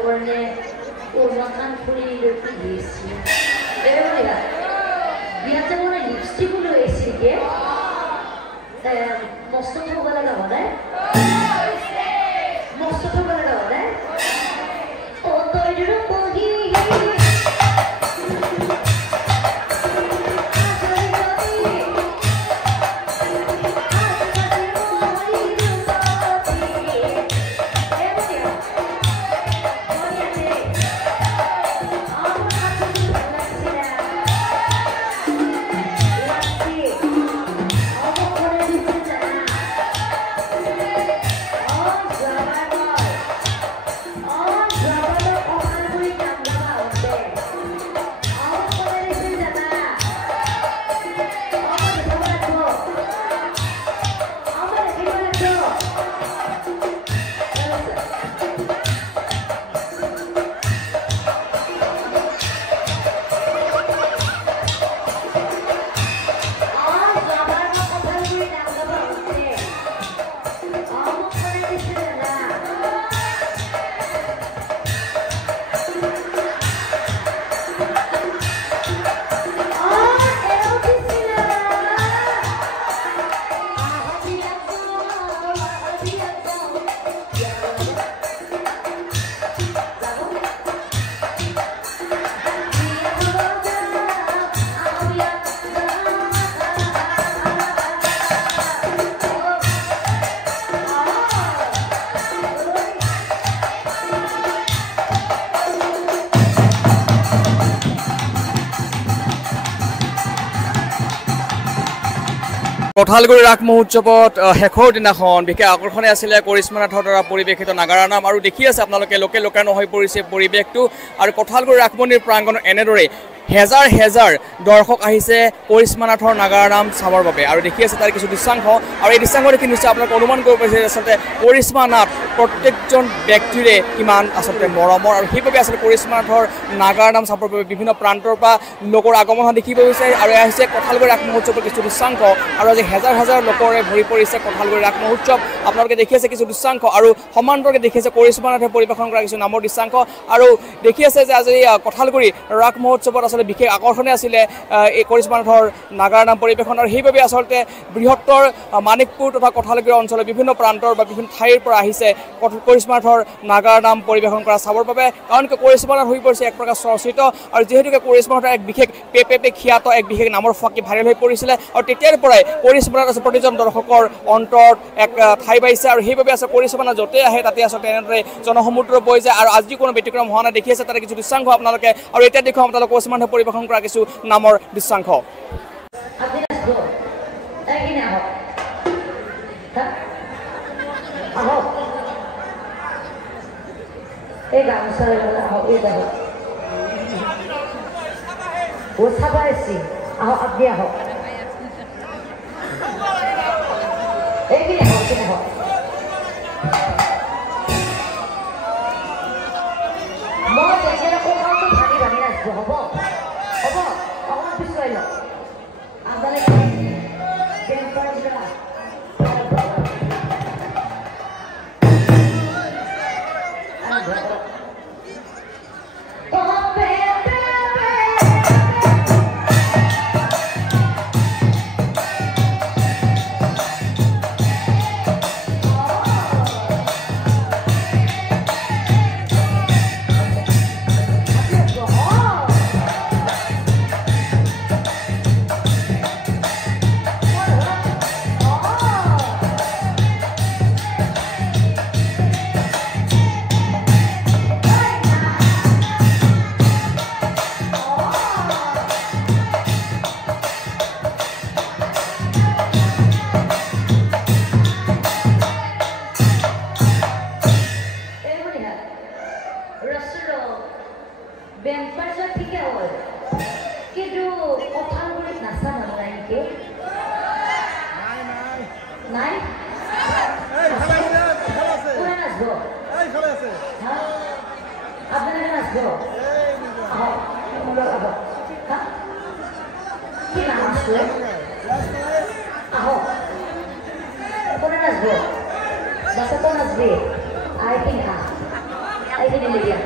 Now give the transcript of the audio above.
কাৰণে উন্নতমান ফুৰি দিছি এয়া বিয়াতে মানে লিপষ্টিক লৈ আহিছিলকে মস্ত থব লগা হয় মস্ত থব লগা হয় ও তই ৰূপহী কঠালগুৰি ৰাস মহোৎসৱত শেষৰ দিনাখন বিশেষ আকৰ্ষণীয় আছিলে কৰিশ্মা নাথৰ দ্বাৰা পৰিৱেশিত নাগাৰা নাম আৰু দেখি আছে আপোনালোকে লোকে লোকাৰণ্য হৈ পৰিছে পৰিৱেশটো আৰু কঠালগুৰি ৰাস মন্দিৰ প্ৰাংগণত এনেদৰে হেজাৰ হেজাৰ দৰ্শক আহিছে কৰিশ্মা নাথৰ নাগাৰা নাম চাবৰ বাবে আৰু দেখি আছে তাৰ কিছু দৃশ্যাংশ আৰু এই দৃশ্যাংশ দেখি নিশ্চয় আপোনালোকে অনুমান কৰিব পাৰিছে আচলতে কৰিশ্মা নাথ প্ৰত্যেকজন ব্যক্তিৰে কিমান আচলতে মৰমৰ আৰু সেইবাবে আচলতে কৰিশ্মা নাথৰ নাগাৰা নাম চাবৰ বাবে বিভিন্ন প্ৰান্তৰ পৰা লোকৰ আগমন হোৱা দেখিব গৈছে আৰু এয়া হৈছে কঠালগুৰি ৰাস মহোৎসৱৰ কিছু দৃশ্যাংশ আৰু আজি হেজাৰ হেজাৰ লোকৰে ভৰি পৰিছে কঠালগুৰি ৰাস মহোৎসৱ আপোনালোকে দেখি আছে কিছু দৃশ্যাংশ আৰু সমান্তৰালকৈ দেখি আছে কৰিশ্মা নাথে পৰিৱেশন কৰা কিছু নামৰ দৃশ্যাংশ আৰু দেখি আছে যে আজি কঠালগুৰি ৰাস মহোৎসৱত আচলতে বিশেষ আকৰ্ষণীয় আছিলে এই কৰিশ্মা নাথৰ নাগাৰা নাম পৰিৱেশন আৰু সেইবাবে আচলতে বৃহত্তৰ মানিকপুৰ তথা কঠালগুৰি অঞ্চলৰ বিভিন্ন প্ৰান্তৰ বা বিভিন্ন ঠাইৰ পৰা আহিছে কৰিশ্মা নাথৰ নাগাৰা নাম পৰিৱেশন কৰা চাবৰ বাবে কাৰণ কৰিশ্মা নাথ হৈ পৰিছে এক প্ৰকাৰ চৰ্চিত আৰু যিহেতুকে কৰিশ্মা নাথৰ এক বিশেষ পেপে খ্যাত এক বিশেষ নামৰ ফাঁকি ভাইৰেল হৈ পৰিছিলে আৰু তেতিয়াৰ পৰাই কৰিশ্মা নাথ আছে প্ৰতিজন দৰ্শকৰ অন্তৰত এক ঠাই পাইছে আৰু সেইবাবে আছে কৰিশ্মা নাথ য'তে আহে তাতে আচলতে এনেদৰে জনসমুদ্ৰ বৈ যায় আৰু আজি কোনো ব্যতিক্ৰম হোৱা নাই দেখি আছে তাতে কিছু দৃশ্যাংশ আপোনালোকে আৰু এতিয়া দেখুৱাম আপোনালোকে কৰিশ্মা নাথে পৰিৱেশন কৰা কিছু নামৰ দৃশ্যাংশ এই গামোচাৰ আহক এই যাব ও চাব আহিছি আহক আপুনি আহক এইখিনি আহক এইখিনি আহক মই তেতিয়ালৈ কঁকালটো ভাঙি ভাঙি নাচিব হ'ব হ'ব অকণমান পিছুৱাই লওক আপোনালোকে এইখিনি দিয়া